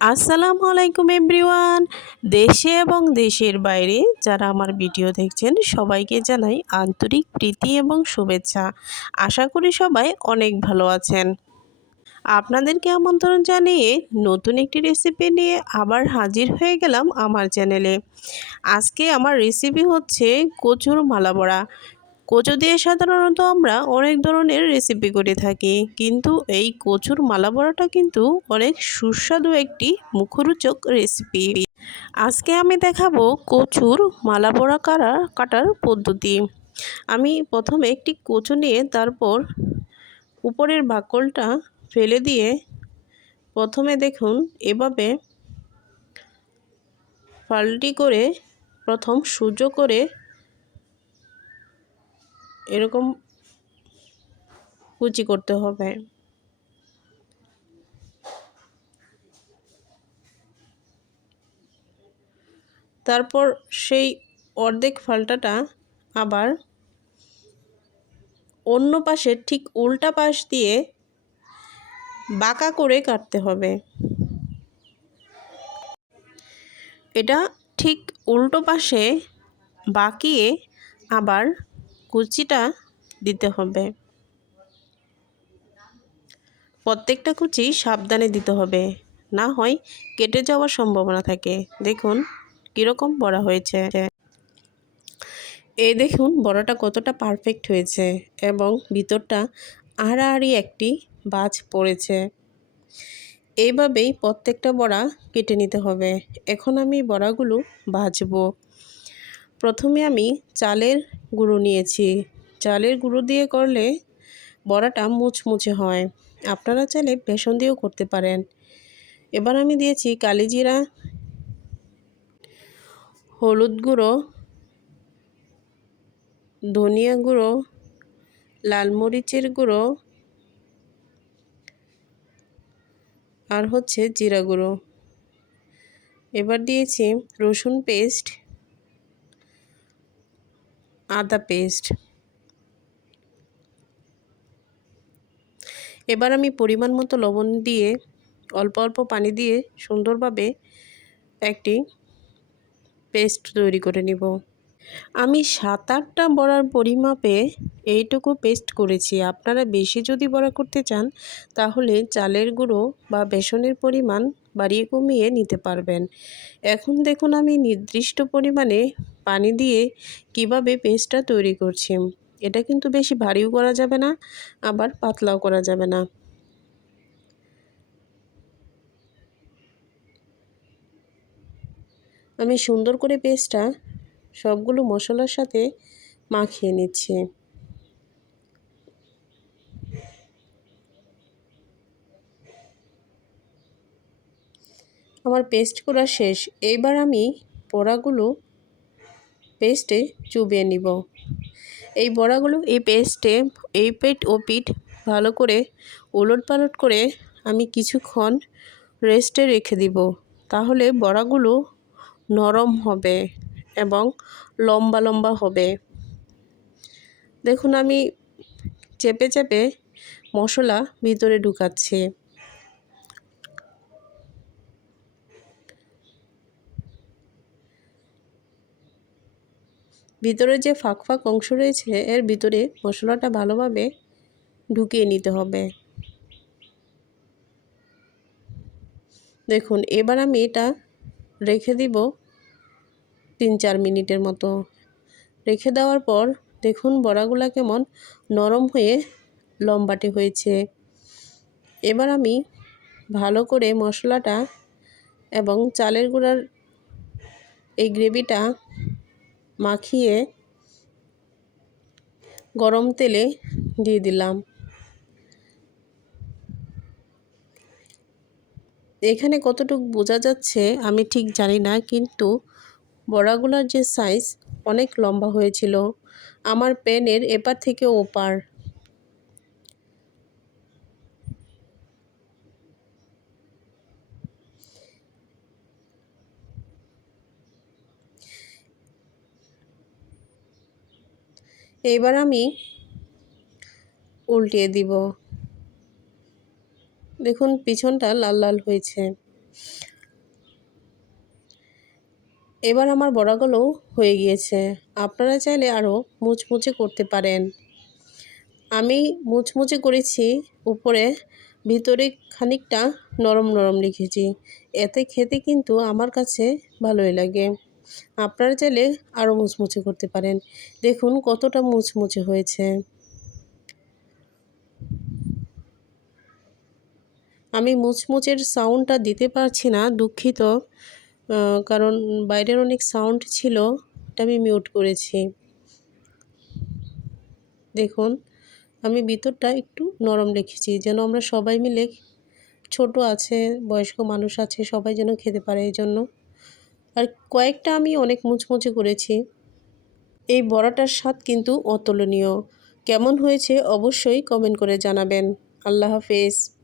আসসালামু আলাইকুম এভরিওয়ান। দেশে এবং দেশের বাইরে যারা আমার ভিডিও দেখছেন, সবাইকে জানাই আন্তরিক প্রীতি এবং শুভেচ্ছা। আশা করি সবাই অনেক ভালো আছেন। আপনাদেরকে আমন্ত্রণ জানিয়ে নতুন একটি রেসিপি নিয়ে আবার হাজির হয়ে গেলাম আমার চ্যানেলে আজকে আমার রেসিপি হচ্ছে কচুর মালা বড়া কচু দিয়ে সাধারণত আমরা অনেক ধরনের রেসিপি করে থাকি। কিন্তু এই কচুর মালা বড়াটা কিন্তু অনেক সুস্বাদু একটি মুখরোচক রেসিপি আজকে আমি দেখাবো কচুর মালা বড়া কাটা কাটার পদ্ধতি। আমি প্রথমে একটি কচু নিয়ে তারপর উপরের বাকলটা ফেলে দিয়ে প্রথমে দেখুন এভাবে ফাল্টি করে প্রথম সুজো করে এরকম কুচি করতে হবে। তারপর সেই অর্ধেক ফালটাটা আবার অন্য পাশে ঠিক উল্টা পাশ দিয়ে বাঁকা করে কাটতে হবে। এটা ঠিক উল্টো পাশে বাঁকিয়ে আবার কুচিটা দিতে হবে। প্রত্যেকটা কুচি সাবধানে দিতে হবে। না হয় কেটে যাওয়ার সম্ভাবনা থাকে। দেখুন কীরকম বড়া হয়েছে। এই দেখুন বড়াটা কতটা পারফেক্ট হয়েছে এবং ভিতরটা আড়াআড়ি একটি বাজ পড়েছে। এইভাবেই প্রত্যেকটা বড়া কেটে নিতে হবে। এখন আমি বড়াগুলো ভাজবো। প্রথমে আমি চালের গুঁড়ো নিয়েছি। চালের গুঁড়ো দিয়ে করলে বড়াটা মুচমুচে হয়। আপনারা চাইলে বেসন দিয়েও করতে পারেন। এবার আমি দিয়েছি কালিজিরা, হলুদ গুঁড়ো, ধনিয়া গুঁড়ো, লাল মরিচের গুঁড়ো আর হচ্ছে জিরা গুঁড়ো। এবার দিয়েছি রসুন পেস্ট। আদা পেস্ট। এবার আমি পরিমাণ মতো লবণ দিয়ে, অল্প অল্প পানি দিয়ে সুন্দরভাবে একটি পেস্ট তৈরি করে নিব। আমি সাত আটটা বড়ার পরিমাপে এইটুকু পেস্ট করেছি। আপনারা বেশি যদি বড়া করতে চান, তাহলে চালের গুঁড়ো বা বেসনের পরিমাণ বাড়িয়ে কমিয়ে নিতে পারবেন। এখন দেখুন আমি নির্দিষ্ট পরিমাণে পানি দিয়ে কীভাবে পেস্টটা তৈরি করছি। এটা কিন্তু বেশি ভারীও করা যাবে না, আবার পাতলাও করা যাবে না। আমি সুন্দর করে পেস্টটা সবগুলো মশলার সাথে মাখিয়ে নিচ্ছি। আমার পেস্ট করা শেষ। এইবার আমি বড়াগুলো পেস্টে চুবিয়ে নিব। এই বড়াগুলো এই পেস্টে এই পেট ও পিঠ ভালো করে ওলট পালট করে আমি কিছুক্ষণ রেস্টে রেখে দিব। তাহলে বড়াগুলো নরম হবে। এবং লম্বা লম্বা হবে। দেখুন আমি চেপে চেপে মশলা ভিতরে ঢুকাচ্ছি। ভিতরে যে ফাঁক ফাঁক অংশ রয়েছে, এর ভিতরে মশলাটা ভালোভাবে ঢুকিয়ে নিতে হবে। দেখুন, এবার আমি এটা রেখে দিব তিন চার মিনিটের মতো। রেখে দেওয়ার পর দেখুন বড়াগুলা কেমন নরম হয়ে লম্বাটে হয়েছে। এবার আমি ভালো করে মশলাটা এবং চালের গুঁড়ার এই গ্রেভিটা মাখিয়ে গরম তেলে দিয়ে দিলাম। এখানে কতটুকু বোঝা যাচ্ছে আমি ঠিক জানি না, কিন্তু বড়াগুলোর যে সাইজ অনেক লম্বা হয়েছিল। আমার পেনের এপার থেকে ওপার। এবার আমি উল্টিয়ে দিব। দেখুন, পিছনটা লাল লাল হয়েছে। এবার আমার বড়াগুলো হয়ে গিয়েছে। আপনারা চাইলে আরও মুচমুচে করতে পারেন। আমি মুচমুচে করেছি, উপরে ভিতরে খানিকটা নরম নরম লিখেছি। এতে খেতে কিন্তু আমার কাছে ভালোই লাগে। আপনারা চাইলে আরও মুচমুচে করতে পারেন। দেখুন কতটা মুচমুচে হয়েছে। আমি মুচমুচের সাউন্ডটা দিতে পারছি না, দুঃখিত। কারণ বাইরের অনেক সাউন্ড ছিল, এটা আমি মিউট করেছি। দেখুন, আমি ভিতরটা একটু নরম রেখেছি, যেন আমরা সবাই মিলে ছোট আছে, বয়স্ক মানুষ আছে, সবাই যেন খেতে পারে এই জন্য। আর কয়েকটা আমি অনেক মুচমুচে করেছি। এই বড়াটার স্বাদ কিন্তু অতুলনীয়। কেমন হয়েছে অবশ্যই কমেন্ট করে জানাবেন। আল্লাহ হাফেজ।